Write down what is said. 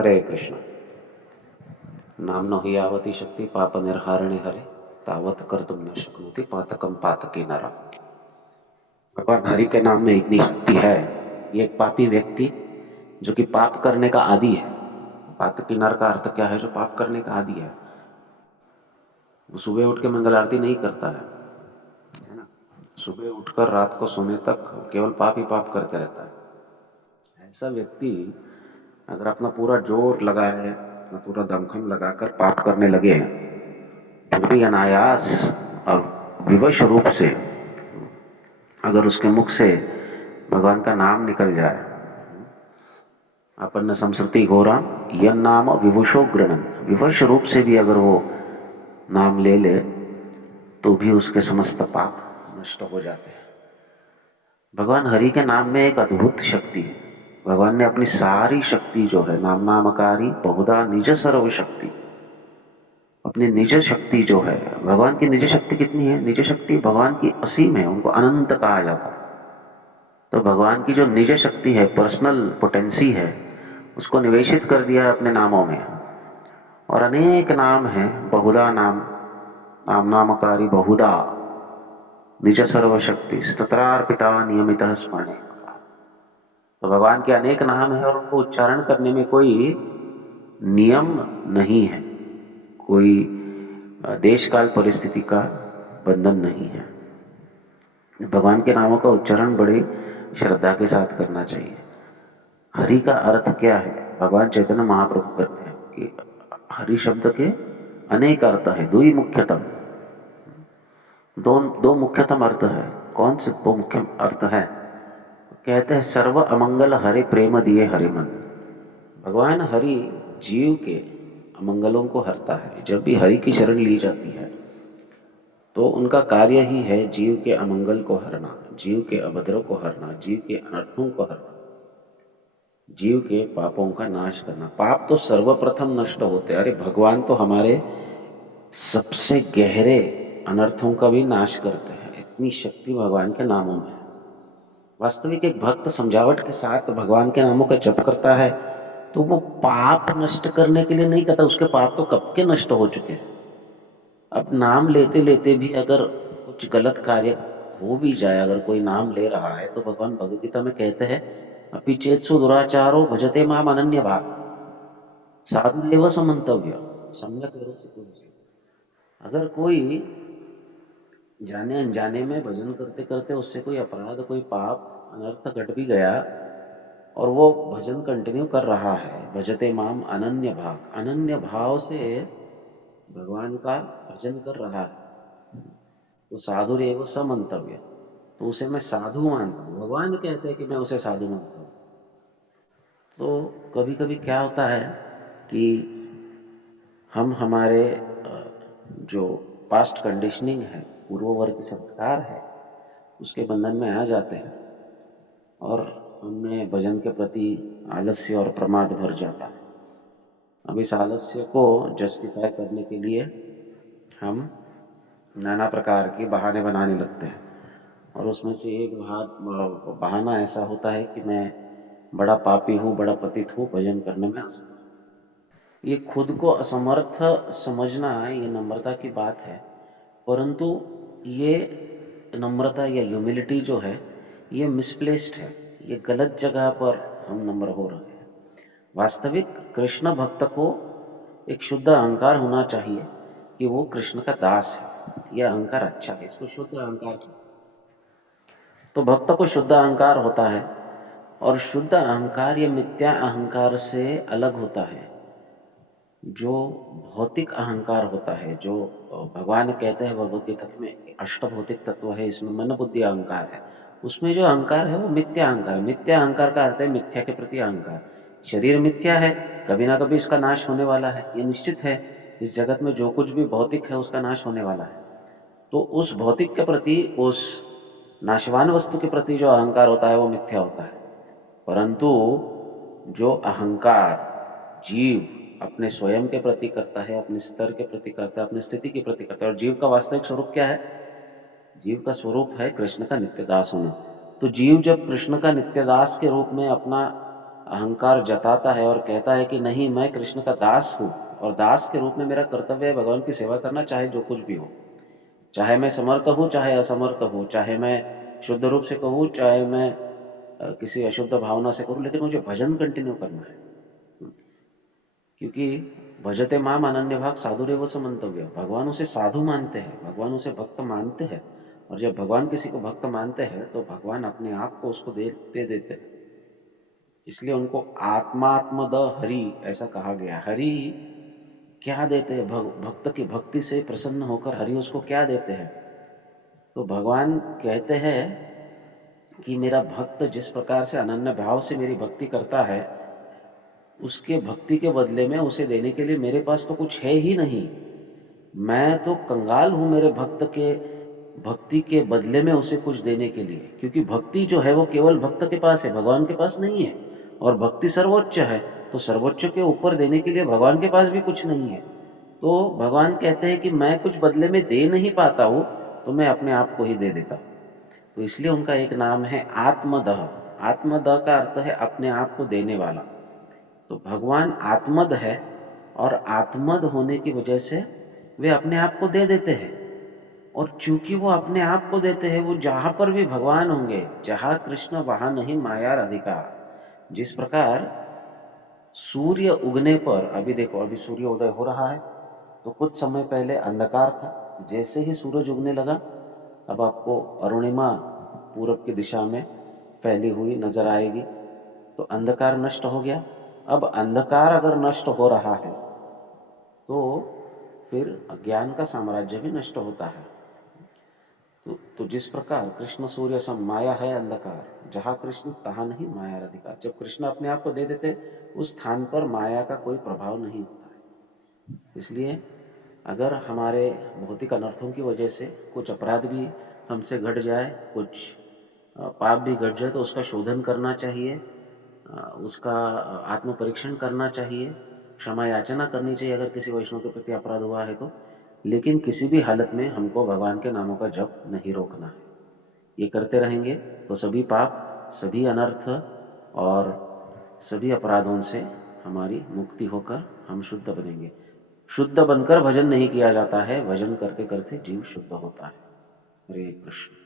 हरे कृष्ण। नाम्नो हि यावती शक्ति पाप निर्हारिणे हरे तावत कर्तुम न शक्नोति पातकम पातकी नरः। भगवान हरि के नाम में इतनी शक्ति है। ये एक पापी व्यक्ति जो कि पाप करने का आदी है, पातकी नर का अर्थ क्या है? जो पाप करने का आदी है। वो सुबह उठ के मंगल आरती नहीं करता है ना? सुबह उठकर रात को सोने तक केवल पाप ही पाप करते रहता है। ऐसा व्यक्ति अगर अपना पूरा जोर लगाए, अपना पूरा दमखम लगाकर पाप करने लगे, फिर भी अनायास और विवश रूप से अगर उसके मुख से भगवान का नाम निकल जाए, अपन संस्कृति घोरा यन नाम विवशो गृणन, विवश रूप से भी अगर वो नाम ले ले तो भी उसके समस्त पाप नष्ट हो जाते हैं। भगवान हरि के नाम में एक अद्भुत शक्ति है। भगवान ने अपनी सारी शक्ति जो है, नाम नामकारी बहुधा निज सर्व शक्ति, अपनी निज शक्ति जो है, भगवान की निज शक्ति कितनी है? निज शक्ति भगवान की असीम है, उनको अनंत कहा जाता है। तो भगवान की जो निज शक्ति है, पर्सनल पोटेंसी है, उसको निवेशित कर दिया है अपने नामों में। और अनेक नाम है, बहुधा नाम, नाम नामकारी बहुधा निज सर्वशक्ति स्तत्रार्पिता नियमितः स्मरणे। तो भगवान के अनेक नाम है और उनको उच्चारण करने में कोई नियम नहीं है, कोई देश काल परिस्थिति का बंधन नहीं है। भगवान के नामों का उच्चारण बड़े श्रद्धा के साथ करना चाहिए। हरि का अर्थ क्या है? भगवान चैतन्य महाप्रभु कहते हैं कि हरि शब्द के अनेक अर्थ है, दुई मुख्यतम, दो मुख्यतम अर्थ है। कौन से दो मुख्य अर्थ है? कहते हैं सर्व अमंगल हरि प्रेम दिए हरि मन। भगवान हरि जीव के अमंगलों को हरता है। जब भी हरि की शरण ली जाती है तो उनका कार्य ही है जीव के अमंगल को हरना, जीव के अभद्र को हरना, जीव के अनर्थों को हरना, जीव के पापों का नाश करना। पाप तो सर्वप्रथम नष्ट होते हैं। अरे भगवान तो हमारे सबसे गहरे अनर्थों का भी नाश करते हैं। इतनी शक्ति भगवान के नामों में है। वास्तविक एक भक्त समझावट के साथ भगवान के नामों का जप करता है तो वो पाप नष्ट करने के लिए नहीं करता, उसके पाप तो कब के नष्ट हो चुके हैं। अब नाम लेते लेते भी अगर कुछ गलत कार्य हो भी जाए, अगर कोई नाम ले रहा है तो भगवान भगवद गीता में कहते हैं अपि चेत्सु दुराचारो भजते माम अनन्य भाग साधुरेव समंतव्य सम्यक करोति। अगर कोई जाने अनजाने में भजन करते करते उससे कोई अपराध, कोई पाप, अनर्थ घट भी गया और वो भजन कंटिन्यू कर रहा है, भजते माम अनन्य भाग, अनन्य भाव से भगवान का भजन कर रहा है, तो साधुरेव समंतव्य, तो उसे मैं साधु मानता हूँ। भगवान कहते हैं कि मैं उसे साधु मानता हूँ। तो कभी कभी क्या होता है कि हम हमारे जो पास्ट कंडीशनिंग है, पूर्ववर्ती संस्कार है, उसके बंधन में आ जाते हैं और हमें भजन के प्रति आलस्य और प्रमाद भर जाता है। अब इस आलस्य को जस्टिफाई करने के लिए हम नाना प्रकार के बहाने बनाने लगते हैं और उसमें से एक बहाना ऐसा होता है कि मैं बड़ा पापी हूँ, बड़ा पतित हूँ, भजन करने में असमर्थ। ये खुद को असमर्थ समझना ये नम्रता की बात है, परंतु ये नम्रता या ह्यूमिलिटी जो है ये मिसप्लेस्ड है, ये गलत जगह पर हम नम्र हो रहे हैं। वास्तविक कृष्ण भक्त को एक शुद्ध अहंकार होना चाहिए कि वो कृष्ण का दास है। यह अहंकार अच्छा है, इसको शुद्ध अहंकार कहते हैं। तो भक्त को शुद्ध अहंकार होता है और शुद्ध अहंकार ये मिथ्या अहंकार से अलग होता है। जो भौतिक अहंकार होता है, जो भगवान कहते हैं भगवद गीता में अष्टभौतिक तत्व है, इसमें मन बुद्धि अहंकार है, उसमें जो अहंकार है वो मिथ्या अहंकार है। मिथ्या अहंकार का अर्थ है मिथ्या के प्रति अहंकार। शरीर मिथ्या है, कभी ना कभी इसका नाश होने वाला है, ये निश्चित है। इस जगत में जो कुछ भी भौतिक है उसका नाश होने वाला है। तो उस भौतिक के प्रति, उस नाशवान वस्तु के प्रति जो अहंकार होता है वो मिथ्या होता है। परंतु जो अहंकार जीव अपने स्वयं के प्रति करता है, अपने स्तर के प्रति करता है, अपनी स्थिति के प्रति करता है, और जीव का वास्तविक स्वरूप क्या है? जीव का स्वरूप है कृष्ण का नित्यदास होना। तो जीव जब कृष्ण का नित्यदास के रूप में अपना अहंकार जताता है और कहता है कि नहीं, मैं कृष्ण का दास हूं और दास के रूप में मेरा कर्तव्य है भगवान की सेवा करना, चाहे जो कुछ भी हो, चाहे मैं समर्थ हूं चाहे असमर्थ हूं, चाहे मैं शुद्ध रूप से कहूं चाहे मैं किसी अशुद्ध भावना से करूं, लेकिन मुझे भजन कंटिन्यू करना है। क्योंकि भजते माम अनन्य भाग साधुरेव स मंतव्य, भगवान उसे साधु मानते हैं, भगवान उसे भक्त मानते हैं। और जब भगवान किसी को भक्त मानते हैं तो भगवान अपने आप को उसको दे देते हैं। इसलिए उनको आत्मात्म द हरि ऐसा कहा गया। हरि क्या देते हैं? भक्त की भक्ति से प्रसन्न होकर हरि उसको क्या देते हैं? तो भगवान कहते हैं कि मेरा भक्त जिस प्रकार से अनन्य भाव से मेरी भक्ति करता है, उसके भक्ति के बदले में उसे देने के लिए मेरे पास तो कुछ है ही नहीं। मैं तो कंगाल हूं मेरे भक्त के भक्ति के बदले में उसे कुछ देने के लिए, क्योंकि भक्ति जो है वो केवल भक्त के पास है, भगवान के पास नहीं है। और भक्ति सर्वोच्च है, तो सर्वोच्च के ऊपर देने के लिए भगवान के पास भी कुछ नहीं है। तो भगवान कहते हैं कि मैं कुछ बदले में दे नहीं पाता हूं, तो मैं अपने आप को ही दे देता हूं। तो इसलिए उनका एक नाम है आत्मदह। आत्मदह का अर्थ है अपने आप को देने वाला। तो भगवान आत्मद है और आत्मद होने की वजह से वे अपने आप को दे देते हैं। और चूंकि वो अपने आप को देते हैं, वो जहां पर भी भगवान होंगे, जहां कृष्ण वहां नहीं माया अधिकार। जिस प्रकार सूर्य उगने पर, अभी देखो अभी सूर्य उदय हो रहा है, तो कुछ समय पहले अंधकार था, जैसे ही सूरज उगने लगा अब आपको अरुणिमा पूरब की दिशा में फैली हुई नजर आएगी। तो अंधकार नष्ट हो गया। अब अंधकार अगर नष्ट हो रहा है तो फिर अज्ञान का साम्राज्य भी नष्ट होता है। तो जिस प्रकार कृष्ण सूर्य सम माया है अंधकार, जहां कृष्ण तहां नहीं माया अधिकार। जब कृष्ण अपने आप को दे देते, उस स्थान पर माया का कोई प्रभाव नहीं होता है। इसलिए अगर हमारे भौतिक अनर्थों की वजह से कुछ अपराध भी हमसे घट जाए, कुछ पाप भी घट जाए, तो उसका शोधन करना चाहिए, उसका आत्म परीक्षण करना चाहिए, क्षमा याचना करनी चाहिए अगर किसी वैष्णव के प्रति अपराध हुआ है तो। लेकिन किसी भी हालत में हमको भगवान के नामों का जप नहीं रोकना है। ये करते रहेंगे तो सभी पाप, सभी अनर्थ और सभी अपराधों से हमारी मुक्ति होकर हम शुद्ध बनेंगे। शुद्ध बनकर भजन नहीं किया जाता है, भजन करते करते जीव शुद्ध होता है। हरे कृष्ण।